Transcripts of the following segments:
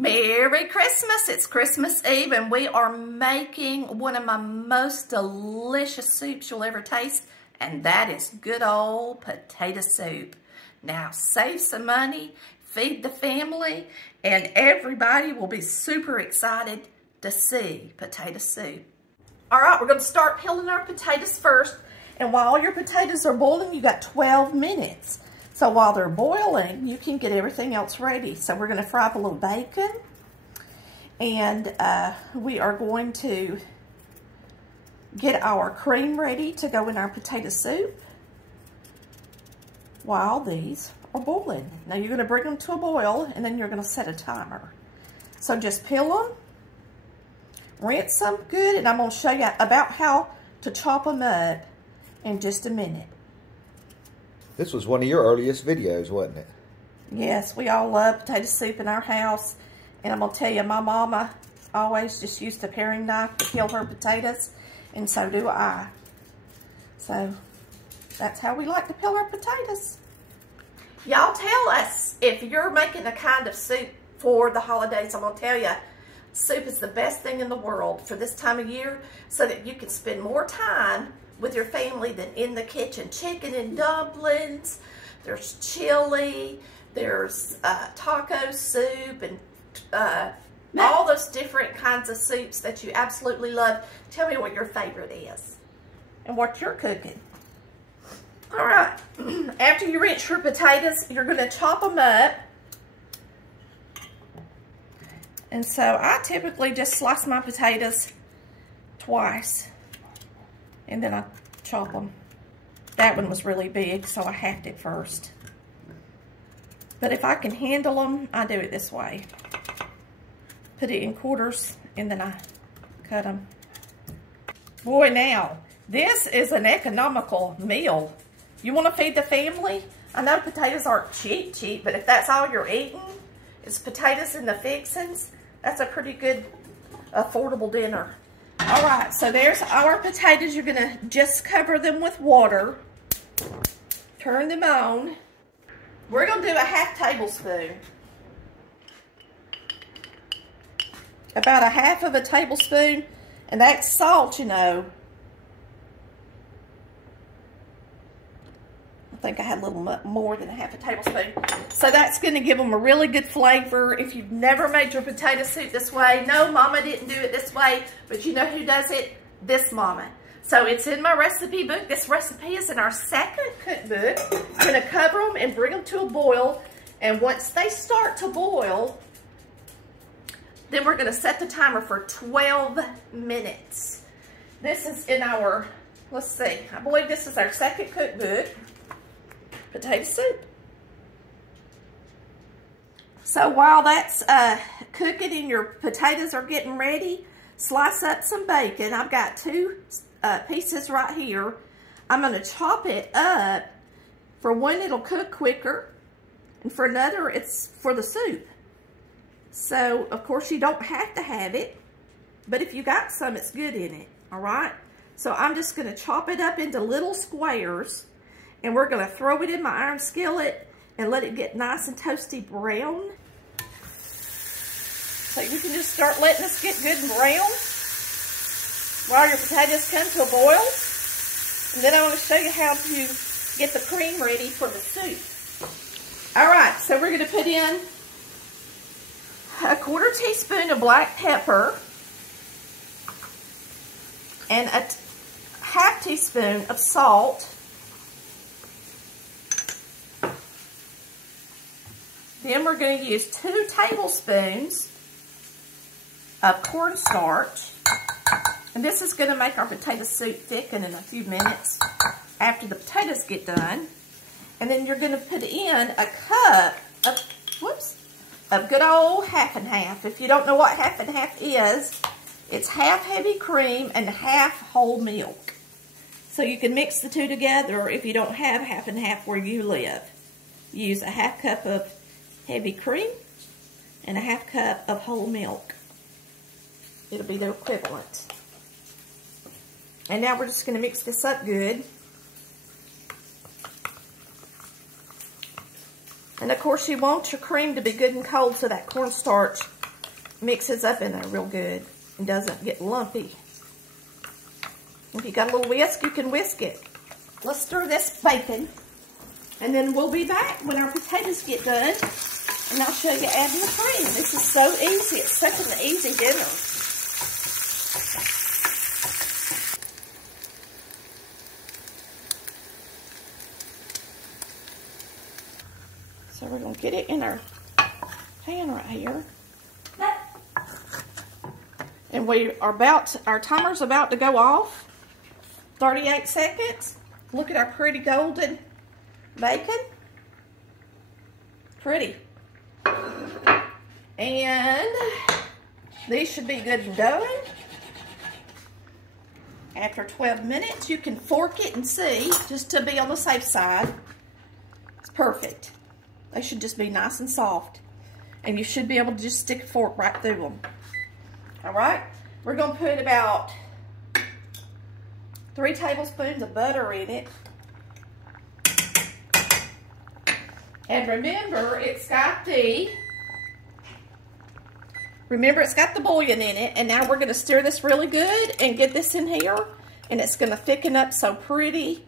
Merry Christmas! It's Christmas Eve and we are making one of my most delicious soups you'll ever taste, and that is good old potato soup. Now save some money, feed the family, and everybody will be super excited to see potato soup. Alright, we're going to start peeling our potatoes first, and while your potatoes are boiling, you got 12 minutes. So while they're boiling, you can get everything else ready. So we're going to fry up a little bacon. And we are going to get our cream ready to go in our potato soup while these are boiling. Now you're going to bring them to a boil and then you're going to set a timer. So just peel them, rinse them good, and I'm going to show you about how to chop them up in just a minute. This was one of your earliest videos, wasn't it? Yes, we all love potato soup in our house. And I'm going to tell you, my mama always just used a paring knife to peel her potatoes. And so do I. So, that's how we like to peel our potatoes. Y'all tell us if you're making a kind of soup for the holidays. I'm going to tell you, soup is the best thing in the world for this time of year, so that you can spend more time with your family than in the kitchen. Chicken and dumplings, there's chili, there's taco soup, and all those different kinds of soups that you absolutely love. Tell me what your favorite is and what you're cooking. All right, after you rinse your potatoes, you're going to chop them up. And so I typically just slice my potatoes twice, and then I chop them. That one was really big, so I hacked it first. But if I can handle them, I do it this way. Put it in quarters, and then I cut them. Boy, now, this is an economical meal. You want to feed the family? I know potatoes aren't cheap, but if that's all you're eating, is potatoes and the fixings, that's a pretty good, affordable dinner. All right, so there's our potatoes. You're going to just cover them with water. Turn them on. We're going to do a half tablespoon. About a half of a tablespoon. And that's salt, you know. I think I had a little more than a half a tablespoon. So that's going to give them a really good flavor. If you've never made your potato soup this way, no, Mama didn't do it this way, but you know who does it? This Mama. So it's in my recipe book. This recipe is in our second cookbook. I'm going to cover them and bring them to a boil. And once they start to boil, then we're going to set the timer for 12 minutes. This is in our, let's see, I believe this is our second cookbook. Potato soup. So while that's cooking and your potatoes are getting ready, slice up some bacon. I've got two pieces right here. I'm going to chop it up. For one, it'll cook quicker, and for another, it's for the soup. So, of course, you don't have to have it, but if you got some, it's good in it, all right? So I'm just going to chop it up into little squares, and we're going to throw it in my iron skillet and let it get nice and toasty brown. So you can just start letting this get good and brown while your potatoes come to a boil. And then I want to show you how to get the cream ready for the soup. All right, so we're going to put in a 1/4 teaspoon of black pepper and a 1/2 teaspoon of salt. Then we're going to use 2 tablespoons of cornstarch. And this is going to make our potato soup thicken in a few minutes after the potatoes get done. And then you're going to put in a cup of good old half and half. If you don't know what half and half is, it's half heavy cream and half whole milk. So you can mix the two together if you don't have half and half where you live. Use a 1/2 cup of heavy cream and a 1/2 cup of whole milk. It'll be the equivalent. And now we're just going to mix this up good. And of course you want your cream to be good and cold so that cornstarch mixes up in there real good and doesn't get lumpy. If you got a little whisk, you can whisk it. Let's stir this bacon, and then we'll be back when our potatoes get done, and I'll show you adding the cream. This is so easy. It's such an easy dinner. So we're going to get it in our pan right here. And our timer's about to go off. 38 seconds. Look at our pretty golden bacon. Pretty. And these should be good and done. After 12 minutes, you can fork it and see, just to be on the safe side. It's perfect. They should just be nice and soft. And you should be able to just stick a fork right through them. All right? We're going to put about 3 tablespoons of butter in it. And remember, it's got the bouillon in it. And now we're going to stir this really good and get this in here. And it's going to thicken up so pretty.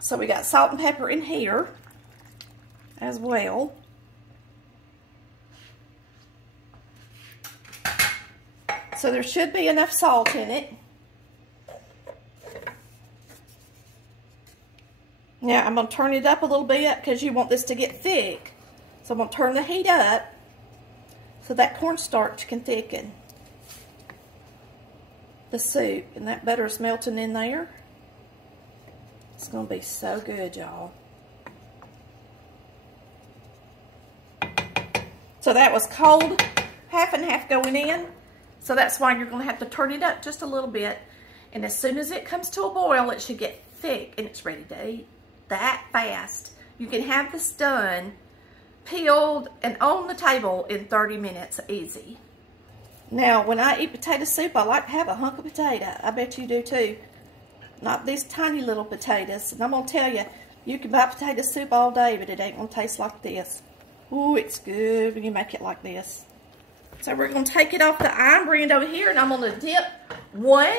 So we got salt and pepper in here as well. So there should be enough salt in it. Now I'm going to turn it up a little bit because you want this to get thick. So I'm going to turn the heat up so that cornstarch can thicken the soup. And that butter is melting in there. It's going to be so good, y'all. So that was cold, half and half going in. So that's why you're going to have to turn it up just a little bit. And as soon as it comes to a boil, it should get thick and it's ready to eat that fast. You can have this done, peeled, and on the table in 30 minutes, easy. Now, when I eat potato soup, I like to have a hunk of potato. I bet you do too. Not these tiny little potatoes. And I'm going to tell you, you can buy potato soup all day, but it ain't going to taste like this. Ooh, it's good when you make it like this. So we're going to take it off the iron, bring it over here, and I'm going to dip 1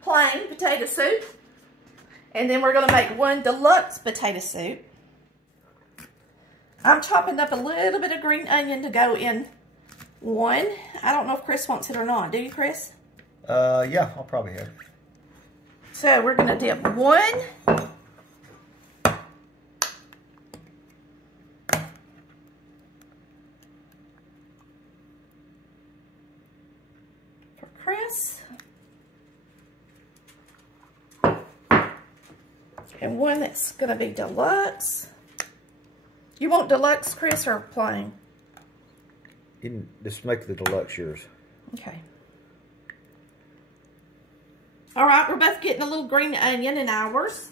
plain potato soup. And then we're going to make 1 deluxe potato soup. I'm chopping up a little bit of green onion to go in 1. I don't know if Chris wants it or not. Do you, Chris? Yeah, I'll probably have it. So we're going to dip 1. For Chris. And 1 that's going to be deluxe. You want deluxe, Chris, or plain? You can just make the deluxe yours. Okay. All right, we're both getting a little green onion in ours.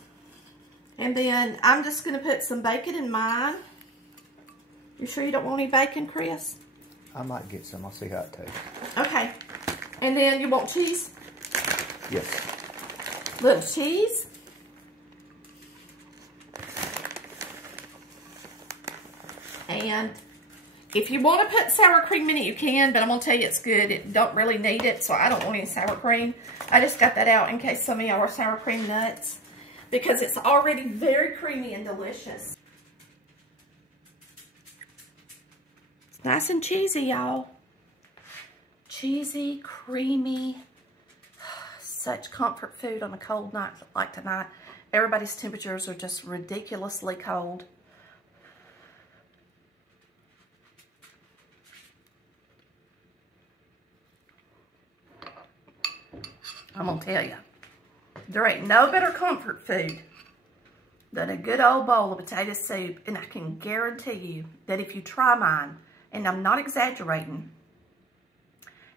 And then I'm just going to put some bacon in mine. You sure you don't want any bacon, Chris? I might get some. I'll see how it tastes. Okay. And then you want cheese? Yes. Little cheese. And if you want to put sour cream in it, you can, but I'm going to tell you it's good. It don't really need it, so I don't want any sour cream. I just got that out in case some of y'all are sour cream nuts, because it's already very creamy and delicious. It's nice and cheesy, y'all. Cheesy, creamy. Such comfort food on a cold night like tonight. Everybody's temperatures are just ridiculously cold. I'm going to tell you, there ain't no better comfort food than a good old bowl of potato soup. And I can guarantee you that if you try mine, and I'm not exaggerating,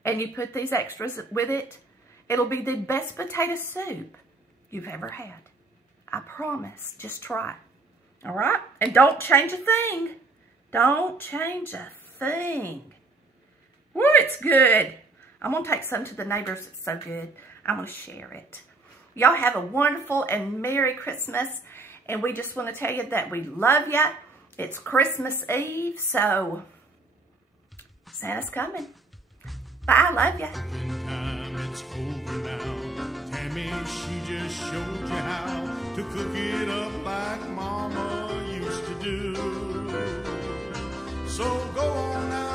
and you put these extras with it, it'll be the best potato soup you've ever had. I promise. Just try it. All right? And don't change a thing. Don't change a thing. Woo, it's good. I'm going to take some to the neighbors. It's so good. I'm going to share it. Y'all have a wonderful and Merry Christmas. And we just want to tell you that we love you. It's Christmas Eve, so Santa's coming. Bye, love ya. It's over now. Tammy, she just showed you how to cook it up like Mama used to do. So go on now.